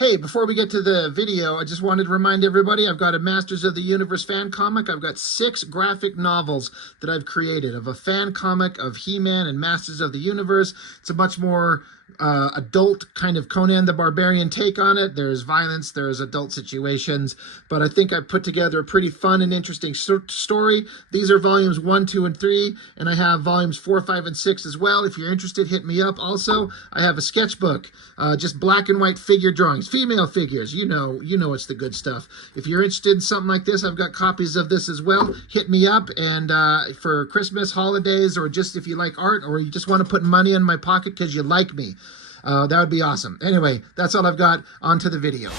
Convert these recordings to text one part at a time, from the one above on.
Hey, before we get to the video, I just wanted to remind everybody I've got a Masters of the Universe fan comic. I've got 6 graphic novels that I've created of a fan comic of He-Man and Masters of the Universe. It's a much more adult kind of Conan the Barbarian take on it. There's violence, there's adult situations, but I think I've put together a pretty fun and interesting story. These are volumes 1, 2, and 3, and I have volumes 4, 5, and 6 as well. If you're interested, hit me up. Also, I have a sketchbook, just black and white figure drawings, female figures. You know it's the good stuff. If you're interested in something like this, I've got copies of this as well. Hit me up, and for Christmas, holidays, or just if you like art, or you just want to put money in my pocket because you like me, that would be awesome. Anyway, that's all I've got. On to the video.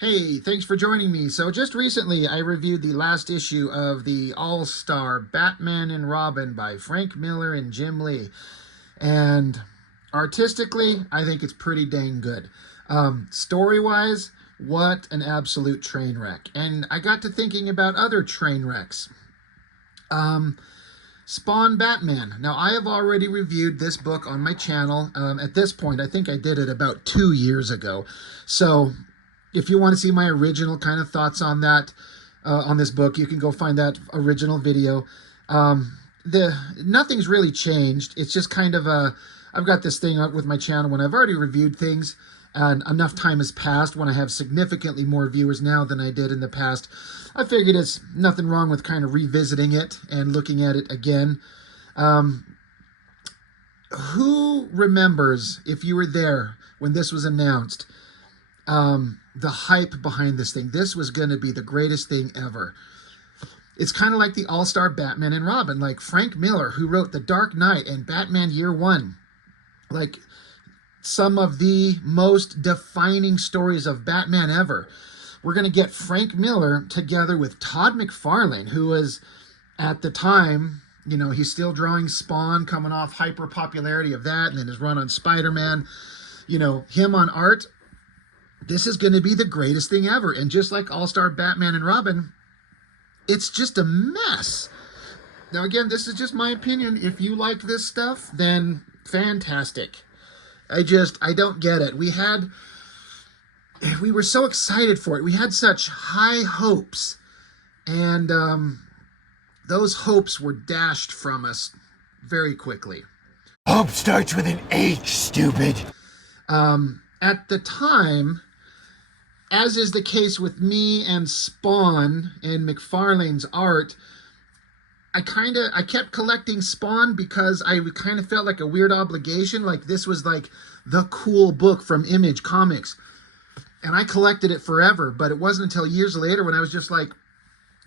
Hey, thanks for joining me. So just recently I reviewed the last issue of the All-Star Batman and Robin by Frank Miller and Jim Lee. And artistically, I think it's pretty dang good. Story-wise, what an absolute train wreck. And I got to thinking about other train wrecks. Spawn Batman. Now, I have already reviewed this book on my channel. At this point, I think I did it about 2 years ago. So if you want to see my original kind of thoughts on that, on this book, you can go find that original video. Nothing's really changed. It's just kind of I've got this thing out with my channel when I've already reviewed things and enough time has passed, when I have significantly more viewers now than I did in the past. I figured it's nothing wrong with kind of revisiting it and looking at it again. Who remembers, if you were there when this was announced, the hype behind this thing? This was going to be the greatest thing ever. It's kind of like the All-Star Batman and Robin, like Frank Miller, who wrote The Dark Knight and Batman Year One, like some of the most defining stories of Batman ever. We're going to get Frank Miller together with Todd McFarlane, who was, at the time, you know, he's still drawing Spawn, coming off hyper popularity of that, and then his run on Spider-Man, you know, him on art. This is going to be the greatest thing ever. And just like All-Star Batman and Robin, it's just a mess. Now, again, this is just my opinion. If you like this stuff, then fantastic. I don't get it. We were so excited for it. We had such high hopes. And those hopes were dashed from us very quickly. Hope starts with an H, stupid. At the time, as is the case with me and Spawn and McFarlane's art, I kept collecting Spawn because I kind of felt like a weird obligation, like this was like the cool book from Image Comics. And I collected it forever, but it wasn't until years later when I was just like,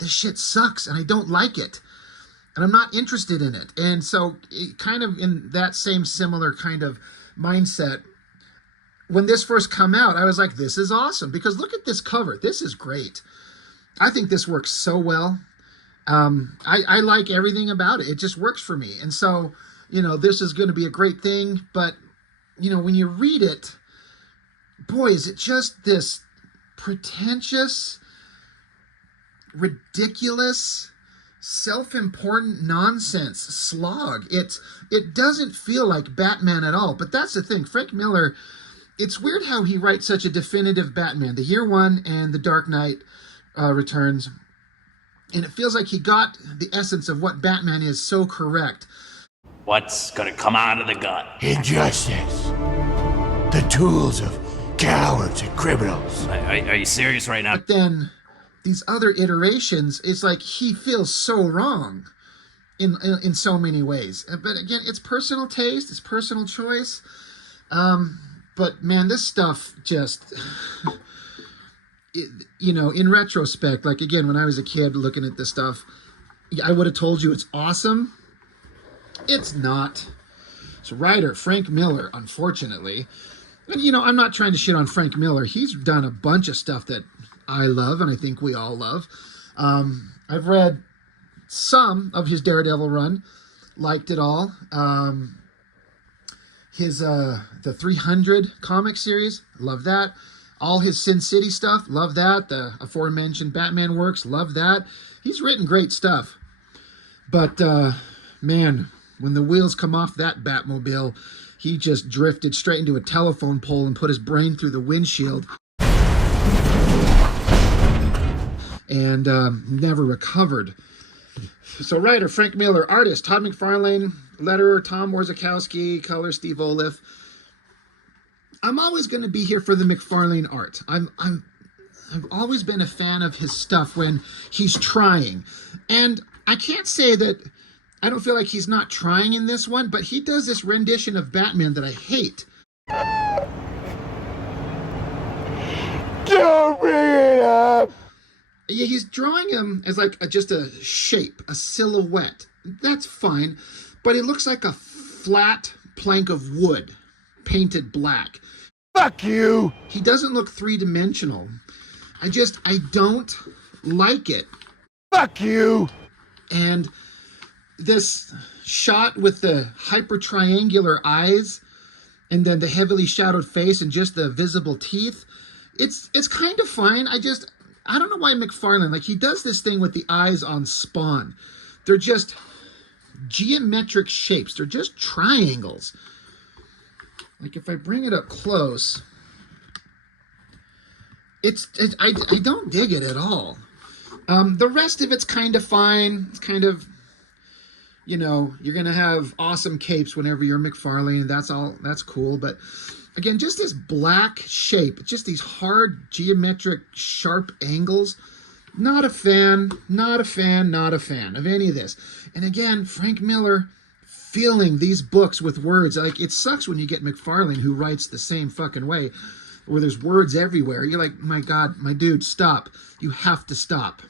this shit sucks and I don't like it. And I'm not interested in it. And so kind of in that same similar kind of mindset, when this first came out, I was like, this is awesome, because look at this cover. This is great. I think this works so well. I like everything about it. It just works for me. And so, you know, this is going to be a great thing. But, you know, when you read it, boy, is it just this pretentious, ridiculous, self-important nonsense slog. It doesn't feel like Batman at all. But that's the thing. Frank Miller, it's weird how he writes such a definitive Batman, the Year One and the Dark Knight Returns. And it feels like he got the essence of what Batman is so correct. What's gonna come out of the gun? Injustice. The tools of cowards and criminals. Are you serious right now? But then these other iterations, it's like he feels so wrong in so many ways. But again, it's personal taste, it's personal choice. But man, this stuff just, you know, in retrospect, like again, when I was a kid looking at this stuff, I would have told you it's awesome. It's not. So writer Frank Miller, unfortunately, and you know, I'm not trying to shit on Frank Miller. He's done a bunch of stuff that I love, and I think we all love. I've read some of his Daredevil run. liked it all. His the 300 comic series, love that. All his Sin City stuff, love that. The aforementioned Batman works, love that. He's written great stuff. But man, when the wheels come off that Batmobile, he just drifted straight into a telephone pole and put his brain through the windshield. And never recovered. So writer Frank Miller, artist Todd McFarlane, letterer Tom Warzakowski, color Steve Oliff. I'm always going to be here for the McFarlane art. I've always been a fan of his stuff when he's trying. And I can't say that I don't feel like he's not trying in this one, but he does this rendition of Batman that I hate. Don't bring it up! Yeah, he's drawing him as like just a shape, a silhouette. That's fine, but it looks like a flat plank of wood painted black. Fuck you! He doesn't look three-dimensional. I don't like it. Fuck you! And this shot with the hyper triangular eyes and then the heavily shadowed face and just the visible teeth, it's kind of fine. I don't know why McFarlane, like he does this thing with the eyes on Spawn. They're just geometric shapes. They're just triangles. Like if I bring it up close, I don't dig it at all. The rest of it's kind of fine. It's kind of, you know, you're going to have awesome capes whenever you're McFarlane. That's cool. But again, just this black shape, just these hard geometric sharp angles. Not a fan of any of this. And again, Frank Miller filling these books with words. Like, it sucks when you get McFarlane who writes the same fucking way, where there's words everywhere. You're like, my God, my dude, stop. You have to stop.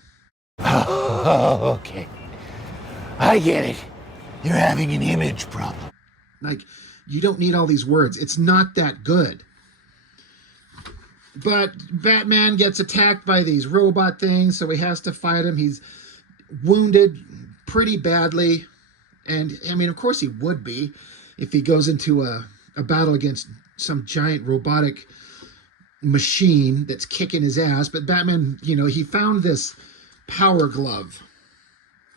Oh, okay. I get it. You're having an image problem. Like, you don't need all these words. It's not that good. But Batman gets attacked by these robot things, so he has to fight him. He's wounded pretty badly. And, I mean, of course he would be if he goes into a battle against some giant robotic machine that's kicking his ass. But Batman, you know, he found this power glove.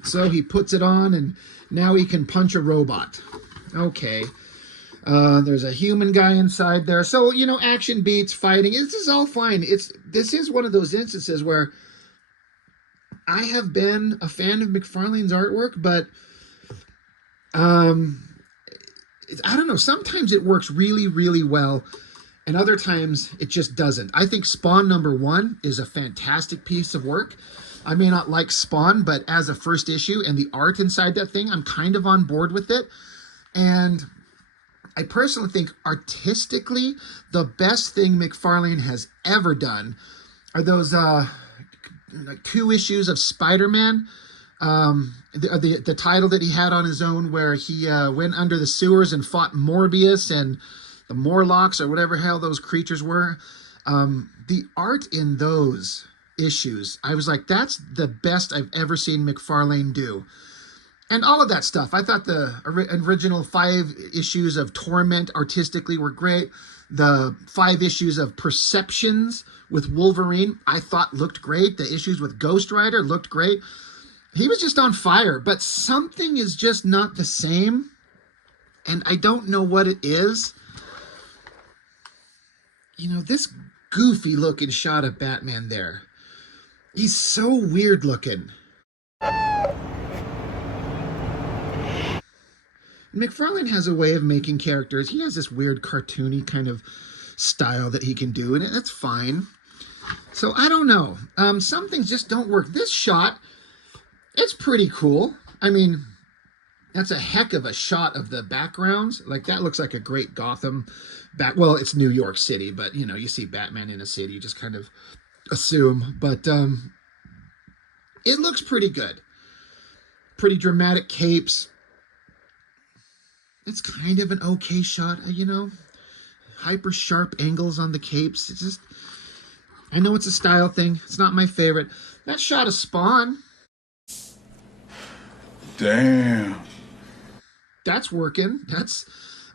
So he puts it on, and now he can punch a robot. Okay. There's a human guy inside there. So, you know, action beats, fighting. This is all fine. This is one of those instances where I have been a fan of McFarlane's artwork, but I don't know. Sometimes it works really, really well, and other times it just doesn't. I think Spawn #1 is a fantastic piece of work. I may not like Spawn, but as a first issue and the art inside that thing, I'm kind of on board with it. And I personally think artistically, the best thing McFarlane has ever done are those like 2 issues of Spider-Man. The title that he had on his own, where he went under the sewers and fought Morbius and the Morlocks or whatever hell those creatures were. The art in those issues, I was like, that's the best I've ever seen McFarlane do. And all of that stuff. I thought the original 5 issues of Torment artistically were great. The 5 issues of Perceptions with Wolverine, I thought looked great. The issues with Ghost Rider looked great. He was just on fire, but something is just not the same. And I don't know what it is. You know, this goofy looking shot of Batman there. He's so weird looking. McFarlane has a way of making characters. He has this weird cartoony kind of style that he can do, and it's fine. So I don't know. Some things just don't work. This shot, it's pretty cool. I mean, that's a heck of a shot of the backgrounds. Like, that looks like a great Gotham well, it's New York City, but, you know, you see Batman in a city, you just kind of assume. But it looks pretty good. Pretty dramatic capes. It's kind of an okay shot, you know. Hyper sharp angles on the capes. It's just, I know it's a style thing. It's not my favorite. That shot of Spawn. Damn. That's working.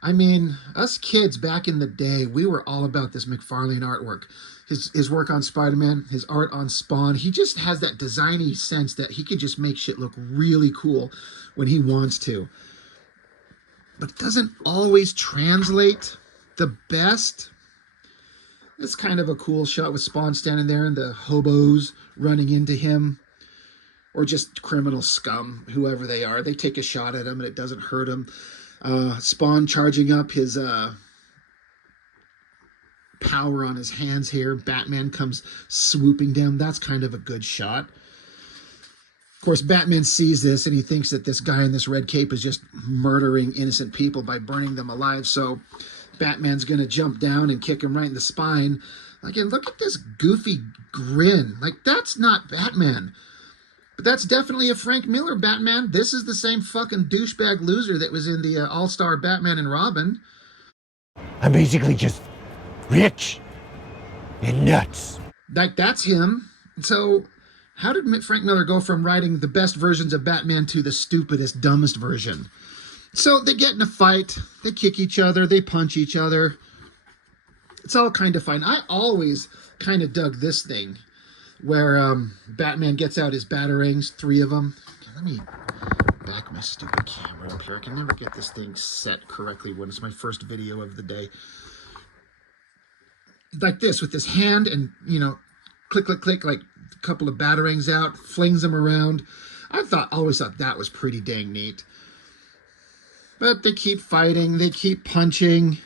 I mean, us kids back in the day, we were all about this McFarlane artwork. His work on Spider-Man, his art on Spawn. He just has that designy sense that he can just make shit look really cool when he wants to. But it doesn't always translate the best. It's kind of a cool shot with Spawn standing there and the hobos running into him. Or just criminal scum, whoever they are. They take a shot at him and it doesn't hurt him. Spawn charging up his power on his hands here. Batman comes swooping down. That's kind of a good shot. Of course, Batman sees this and he thinks that this guy in this red cape is just murdering innocent people by burning them alive. So Batman's going to jump down and kick him right in the spine. Like, and look at this goofy grin. Like, that's not Batman. But that's definitely a Frank Miller Batman. This is the same fucking douchebag loser that was in the All-Star Batman and Robin. I'm basically just rich and nuts. Like, that's him. So how did Frank Miller go from writing the best versions of Batman to the stupidest, dumbest version? So they get in a fight. They kick each other. They punch each other. It's all kind of fine. I always kind of dug this thing where Batman gets out his batarangs, 3 of them. Okay, let me back my stupid camera up here. I can never get this thing set correctly when it's my first video of the day. Like this, with his hand and, you know, click, click, click, like a couple of batarangs out, flings them around. Always thought that was pretty dang neat. But they keep fighting, they keep punching.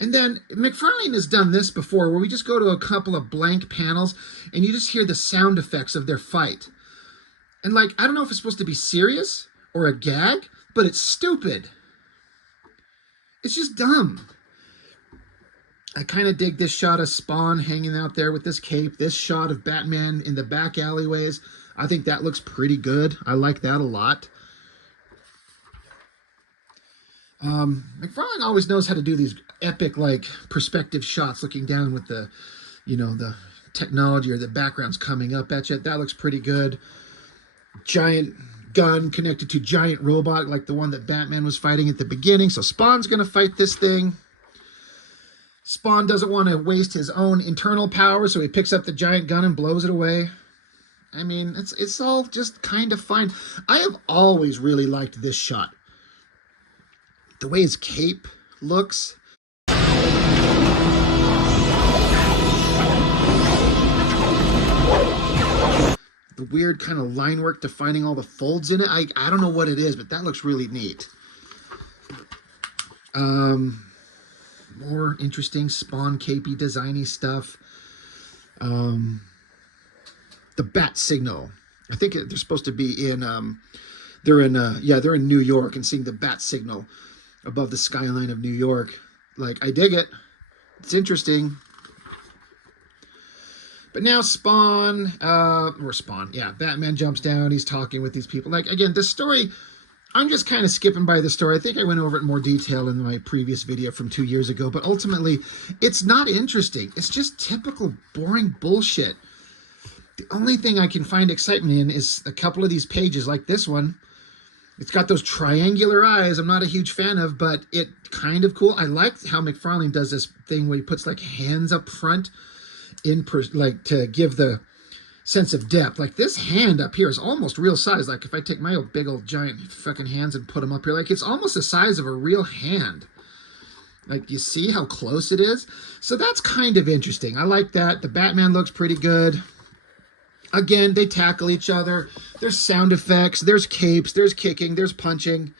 And then McFarlane has done this before where we just go to a couple of blank panels and you just hear the sound effects of their fight. And like, I don't know if it's supposed to be serious or a gag, but it's stupid. It's just dumb. I kind of dig this shot of Spawn hanging out there with this cape, this shot of Batman in the back alleyways. I think that looks pretty good. I like that a lot. McFarlane always knows how to do these epic, like, perspective shots looking down with the, you know, the technology or the backgrounds coming up at you. That looks pretty good. Giant gun connected to giant robot like the one that Batman was fighting at the beginning. So Spawn's going to fight this thing. Spawn doesn't want to waste his own internal power, so he picks up the giant gun and blows it away. I mean, it's all just kind of fine. I have always really liked this shot. The way his cape looks. The weird kind of line work defining all the folds in it. I don't know what it is, but that looks really neat. More interesting Spawn capey designy stuff. The bat signal. I think they're supposed to be in they're in New York and seeing the bat signal above the skyline of New York. Like, I dig it. It's interesting. But now Batman jumps down. He's talking with these people. Like, again, the story, I'm just kind of skipping by the story. I think I went over it in more detail in my previous video from 2 years ago. But ultimately, it's not interesting. It's just typical boring bullshit. The only thing I can find excitement in is a couple of these pages, like this one. It's got those triangular eyes I'm not a huge fan of, but it kind of cool. I like how McFarlane does this thing where he puts like hands up front like to give the sense of depth. Like this hand up here is almost real size. Like if I take my big old giant fucking hands and put them up here, like it's almost the size of a real hand. Like, you see how close it is? So that's kind of interesting. I like that. The Batman looks pretty good. Again, they tackle each other. There's sound effects. There's capes. There's kicking. There's punching.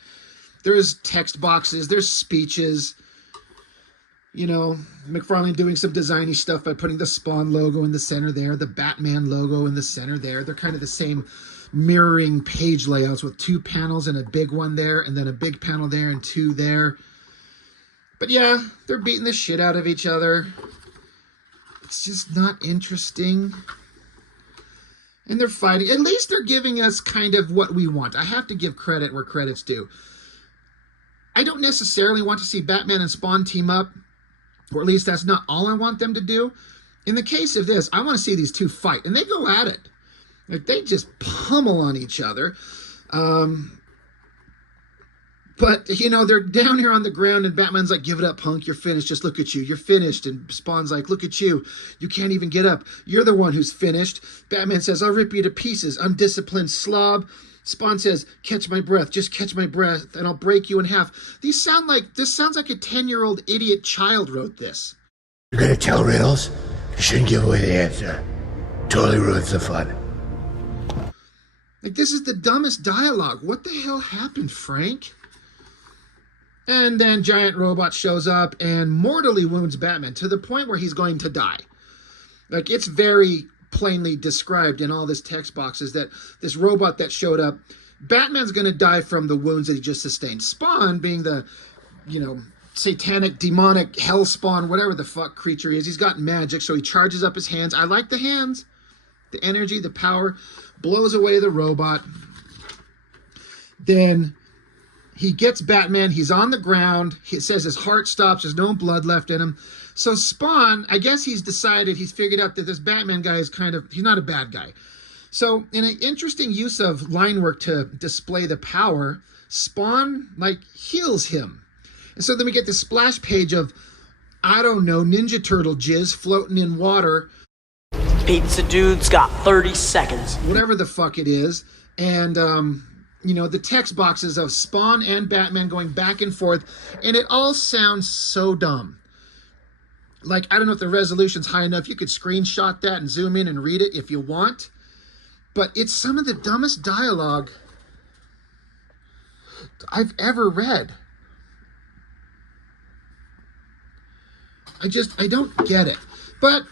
There's text boxes. There's speeches. You know, McFarlane doing some designy stuff by putting the Spawn logo in the center there. The Batman logo in the center there. They're kind of the same mirroring page layouts with 2 panels and a big one there. And then a big panel there and 2 there. But yeah, they're beating the shit out of each other. It's just not interesting. And they're fighting. At least they're giving us kind of what we want. I have to give credit where credit's due. I don't necessarily want to see Batman and Spawn team up, or at least that's not all I want them to do. In the case of this, I want to see these 2 fight, and they go at it. Like, they just pummel on each other. But, you know, they're down here on the ground, and Batman's like, give it up, punk. You're finished. Just look at you. You're finished. And Spawn's like, look at you. You can't even get up. You're the one who's finished. Batman says, I'll rip you to pieces. Undisciplined slob. Spawn says, catch my breath. Just catch my breath, and I'll break you in half. This sounds like a 10-year-old idiot child wrote this. You're gonna tell riddles? You shouldn't give away the answer. Totally ruins the fun. Like, this is the dumbest dialogue. What the hell happened, Frank? And then Giant Robot shows up and mortally wounds Batman to the point where he's going to die. Like, it's very plainly described in all this text boxes that this robot that showed up, Batman's going to die from the wounds that he just sustained. Spawn, being the, you know, satanic, demonic, hell spawn, whatever the fuck creature he is, he's got magic, so he charges up his hands. I like the hands. The energy, the power, blows away the robot. Then he gets Batman. He's on the ground. He says his heart stops. There's no blood left in him. So Spawn, I guess he's figured out that this Batman guy is he's not a bad guy. So in an interesting use of line work to display the power, Spawn, like, heals him. And so then we get the splash page of, I don't know, Ninja Turtle jizz floating in water. Pizza dude's got 30 seconds. Whatever the fuck it is. And, you know, the text boxes of Spawn and Batman going back and forth. And it all sounds so dumb. Like, I don't know if the resolution's high enough. You could screenshot that and zoom in and read it if you want. But it's some of the dumbest dialogue I've ever read. I don't get it. But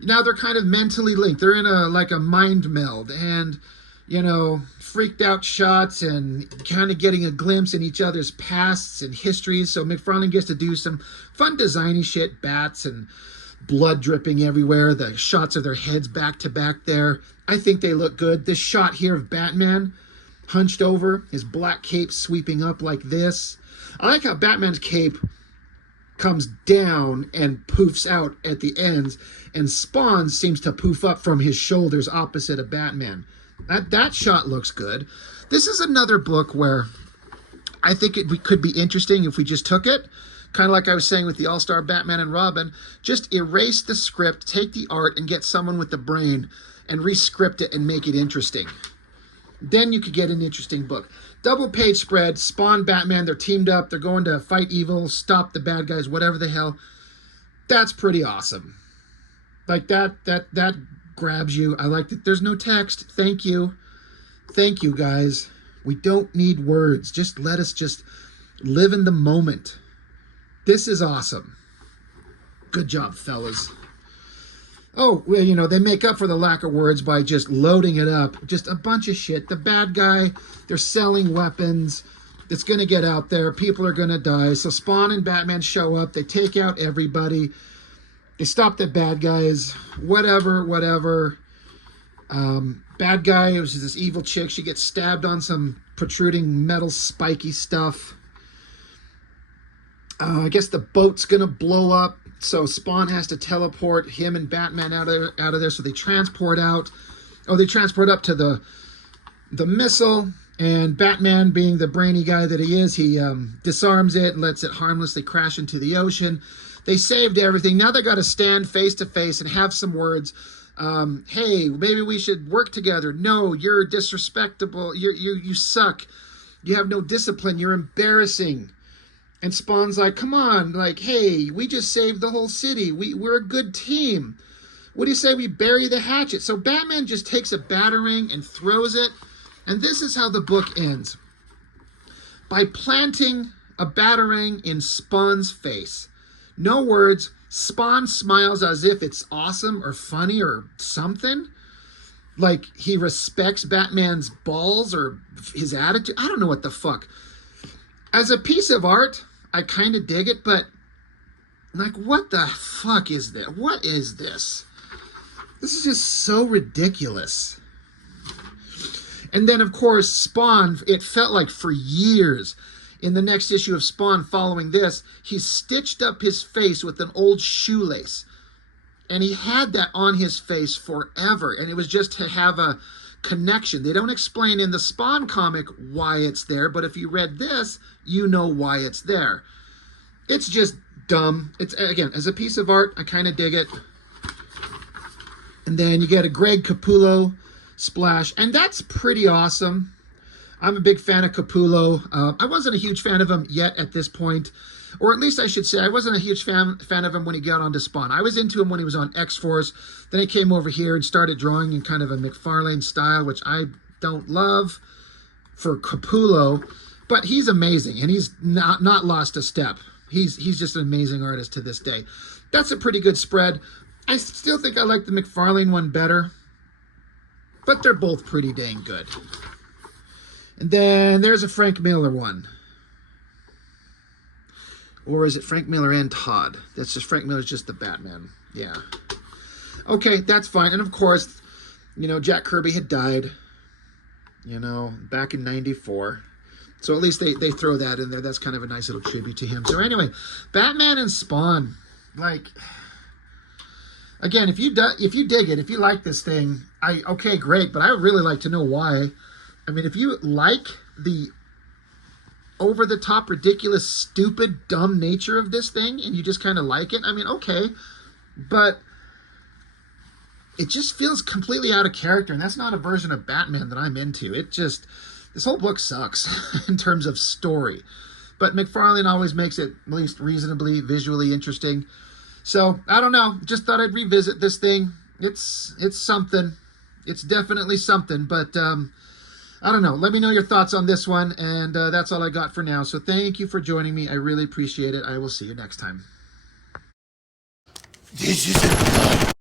now they're kind of mentally linked. They're in a mind meld, and, you know, freaked out shots and kind of getting a glimpse in each other's pasts and histories. So McFarlane gets to do some fun designy shit, bats and blood dripping everywhere, the shots of their heads back to back there. I think they look good. This shot here of Batman hunched over, his black cape sweeping up like this. I like how Batman's cape comes down and poofs out at the ends, and Spawn seems to poof up from his shoulders opposite of Batman. That shot looks good. This is another book where I think it could be interesting if we just took it, kind of like I was saying with the All-Star Batman and Robin, just erase the script, take the art, and get someone with the brain and re-script it and make it interesting. Then you could get an interesting book. Double page spread, Spawn, Batman, they're teamed up, they're going to fight evil, stop the bad guys, whatever the hell. That's pretty awesome. Like, that grabs you. I like that there's no text. Thank you. Thank you, guys. We don't need words. Just let us just live in the moment. This is awesome. Good job, fellas. Oh, well, you know, they make up for the lack of words by just loading it up. Just a bunch of shit. The bad guy, they're selling weapons. It's going to get out there. People are going to die. So Spawn and Batman show up. They take out everybody. They stop the bad guys. Whatever. Bad guy, it was this evil chick. She gets stabbed on some protruding metal spiky stuff. I guess the boat's going to blow up. So Spawn has to teleport him and Batman out of there. So they transport out. Oh, they transport up to the missile. And Batman, being the brainy guy that he is, he disarms it and lets it harmlessly crash into the ocean. They saved everything. Now they got to stand face to face and have some words. Hey, maybe we should work together. No, you're disrespectable. You suck. You have no discipline. You're embarrassing. And Spawn's like, come on, like, hey, we just saved the whole city. We're a good team. What do you say we bury the hatchet? So Batman just takes a batarang and throws it. And this is how the book ends. By planting a batarang in Spawn's face. No words. Spawn smiles as if it's awesome or funny or something. Like he respects Batman's balls or his attitude. I don't know what the fuck. As a piece of art, I kind of dig it, but like, what the fuck is this? What is this? This is just so ridiculous. And then, of course, Spawn, it felt like for years, in the next issue of Spawn following this, he stitched up his face with an old shoelace. And he had that on his face forever. And it was just to have a connection. They don't explain in the Spawn comic why it's there, but if you read this, you know why it's there. It's just dumb. It's, again, as a piece of art, I kind of dig it. And then you get a Greg Capullo splash, and that's pretty awesome. I'm a big fan of Capullo. I wasn't a huge fan of him yet at this point, or at least I should say I wasn't a huge fan of him when he got onto Spawn. I was into him when he was on X-Force. Then he came over here and started drawing in kind of a McFarlane style, which I don't love for Capullo, but he's amazing, and he's not lost a step. He's just an amazing artist to this day. That's a pretty good spread. I still think I like the McFarlane one better, but they're both pretty dang good. And then there's a Frank Miller one. Or is it Frank Miller and Todd? That's just, Frank Miller's just the Batman. Yeah. Okay, that's fine. And of course, you know, Jack Kirby had died, you know, back in '94. So at least they throw that in there. That's kind of a nice little tribute to him. So anyway, Batman and Spawn, like, again, if you dig it, if you like this thing, okay, great, but I would really like to know why. I mean, if you like the over-the-top, ridiculous, stupid, dumb nature of this thing, and you just kind of like it, I mean, okay, but it just feels completely out of character, and that's not a version of Batman that I'm into. It just, this whole book sucks in terms of story, but McFarlane always makes it at least reasonably visually interesting. So, I don't know, just thought I'd revisit this thing. It's something. It's definitely something, but I don't know. Let me know your thoughts on this one, and that's all I got for now. So thank you for joining me. I really appreciate it. I will see you next time. This is a gun.